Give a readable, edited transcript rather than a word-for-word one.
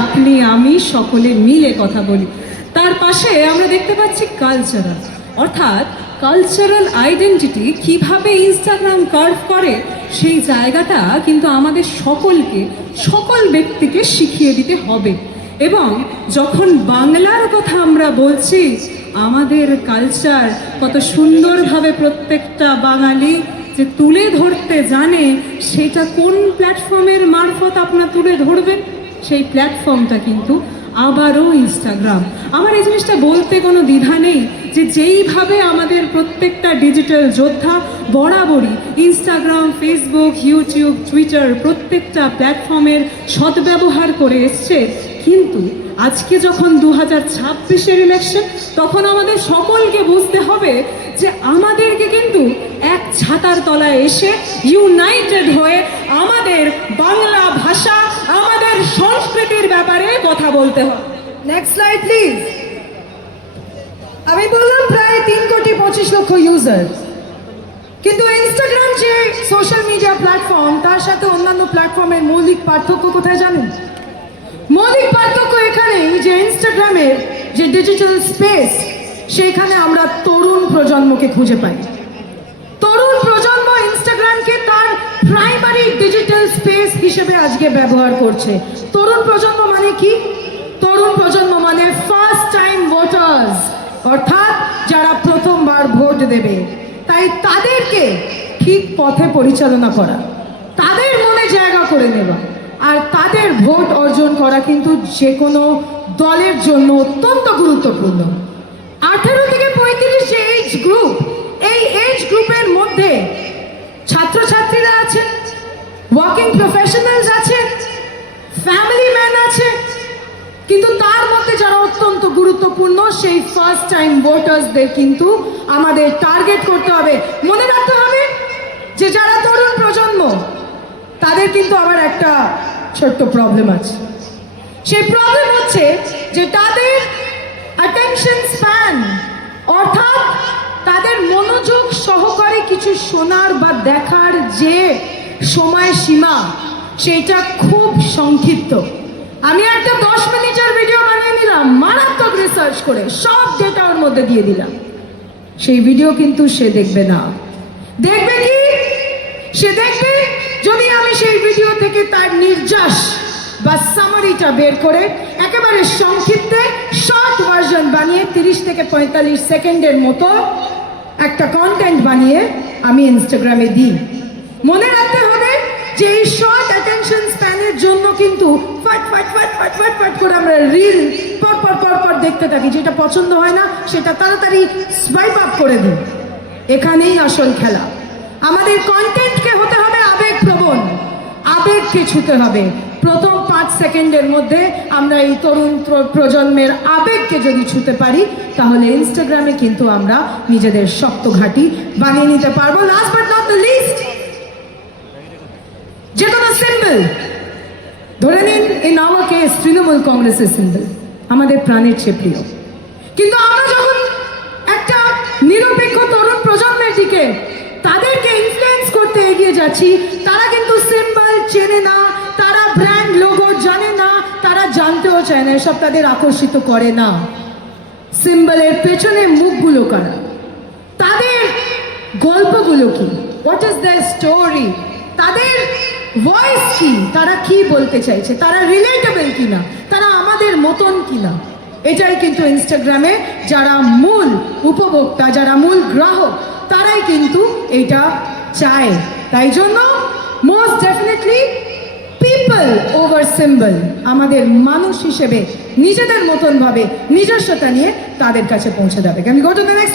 আপনি আমি সকলে মিলে কথা বলি। তার পাশে আমরা দেখতে পাচ্ছি কালচারাল, অর্থাৎ কালচারাল আইডেন্টিটি কিভাবে ইনস্টাগ্রাম কার্ভ করে সেই জায়গাটা কিন্তু আমাদের সকলকে, সকল ব্যক্তিকে শিখিয়ে দিতে হবে। এবং যখন বাংলার কথা আমরা বলছি, আমাদের কালচার কত সুন্দরভাবে প্রত্যেকটা বাঙালি যে তুলে ধরতে জানে, সেটা কোন প্ল্যাটফর্মের মারফত আপনার তুলে ধরবেন, সেই প্ল্যাটফর্মটা কিন্তু আবারও ইনস্টাগ্রাম। আমার এই জিনিসটা বলতে কোনো দ্বিধা নেই যে যেইভাবে আমাদের প্রত্যেকটা ডিজিটাল যোদ্ধা বরাবরই ইনস্টাগ্রাম, ফেসবুক, ইউটিউব, টুইটার প্রত্যেকটা প্ল্যাটফর্মের সদ্ব্যবহার করে এসছে, কিন্তু আজকে যখন 2026-এর ইলেকশন, তখন আমাদের সকলকে বুঝতে হবে যে আমাদেরকে কিন্তু এক ছাতার তলায় এসে ইউনাইটেড হয়ে আমাদের বাংলা ভাষা, আমাদের সংস্কৃতির ব্যাপারে কথা বলতে হবে। Next slide please. আমি বললাম প্রায় 3,25,00,000 ইউজার, কিন্তু ইনস্টাগ্রাম যে সোশ্যাল মিডিয়া প্ল্যাটফর্ম, তার সাথে অন্যান্য প্ল্যাটফর্মের মৌলিক পার্থক্য কোথায় জানেন? মৌলিক পার্থক্য এখানেই যে ইনস্টাগ্রামের যে ডিজিটাল স্পেস, সেইখানে আমরা তরুণ প্রজন্মকে খুঁজে পাই। তরুণ প্রজন্ম ইনস্টাগ্রামকে তার প্রাইমারি ডিজিটাল স্পেস হিসেবে আজকে ব্যবহার করছে। তরুণ প্রজন্ম মানে কি? তরুণ প্রজন্ম মানে ফার্স্ট টাইম ভোটার্স, অর্থাৎ যারা প্রথমবার ভোট দেবে। তাই তাদেরকে ঠিক পথে পরিচালনা করা, তাদের মনে জায়গা করে নেওয়া আর তাদের ভোট অর্জন করা কিন্তু যে কোনো দলের জন্য অত্যন্ত গুরুত্বপূর্ণ। 18 থেকে 35 যে এজ গ্রুপ, এই এজ গ্রুপের মধ্যে ছাত্রছাত্রীরা আছে, ওয়ার্কিং প্রফেশনালস আছে, ফ্যামিলি ম্যান আছে, কিন্তু তার মধ্যে যারা অত্যন্ত গুরুত্বপূর্ণ সেই ফার্স্ট টাইম ভোটার্সদের কিন্তু আমাদের টার্গেট করতে হবে। মনে রাখতে হবে যে যারা তরুণ প্রজন্ম, তাদের কিন্তু আবার একটা ছোট্ট প্রবলেম আছে। সেই প্রবলেম হচ্ছে যে তাদের অ্যাটেনশন স্প্যান, অর্থাৎ তাদের মনোযোগ সহকারে কিছু শোনার বা দেখার যে সময় সীমা, সেইটা খুব সংক্ষিপ্ত। আমি একটা 10 মিনিটের ভিডিও বানিয়ে নিলাম, মারাত্মক রিসার্চ করে সব ডেটা ওর মধ্যে দিয়ে দিলাম, সেই ভিডিও কিন্তু সে দেখবে না। দেখবে কি? সে দেখবে যদি আমি সেই ভিডিও থেকে তার নির্যাস বা সামারিটা বের করে একেবারে সংক্ষিপ্তে শর্ট ভার্সন বানিয়ে 30 থেকে 45 সেকেন্ডের মতো একটা কন্টেন্ট বানিয়ে আমি ইনস্টাগ্রামে দিই। মনে রাখতে হবে যে এই শর্ট অ্যাটেনশন স্প্যানের জন্য কিন্তু ফাট ফাট ফাট ফাট ফাট ফাট করে আমরা রিল পর পর পর পর দেখতে থাকি। যেটা পছন্দ হয় না সেটা তাড়াতাড়ি সোয়াইপ আপ করে দিই। এখানেই আসল খেলা। আমাদের কন্টেন্টকে হতে হবে আবেগপ্রবণ, আবেগকে ছুতে হবে। প্রথম 5 সেকেন্ডের মধ্যে আমরা এই তরুণ প্রজন্মের আবেগকে যদি ছুতে পারি, তাহলে ইনস্টাগ্রামে কিন্তু আমরা নিজেদের শক্ত ঘাঁটি বানিয়ে নিতে পারবো। Last but not the least, যে কোনো সিম্বল ধরে নিন, ইন আওয়ার কেস তৃণমূল কংগ্রেসের সিম্বল আমাদের প্রাণের চেয়ে প্রিয়, কিন্তু আমরা যখন একটা নিরপেক্ষ তরুণ প্রজন্মের দিকে তাদেরকে ইনফ্লুয়েন্স করতে এগিয়ে যাচ্ছি, তারা কিন্তু সিম্বল চেনে না, তারা ব্র্যান্ড লোগো জানে না, তারা জানতেও চায় না, এসব তাদের আকর্ষিত করে না। সিম্বলের পেছনে মুখগুলো কারা, তাদের গল্পগুলো কি, হোয়াট ইজ দ্য স্টোরি, তাদের ভয়েস কি, তারা কি বলতে চাইছে, তারা রিলেটেবল কিনা, তারা আমাদের মতন কিনা, এটাই কিন্তু ইনস্টাগ্রামে যারা মূল উপভোক্তা, যারা মূল গ্রাহক, তারাই কিন্তু এটা চায়। তাই জন্য most definitely people over symbol, আমাদের মানুষ হিসেবে নিজেদের মতন ভাবে নিজস্বতা নিয়ে তাদের কাছে পৌঁছে দেবে। আমি গো টু দ্য নেক্সট।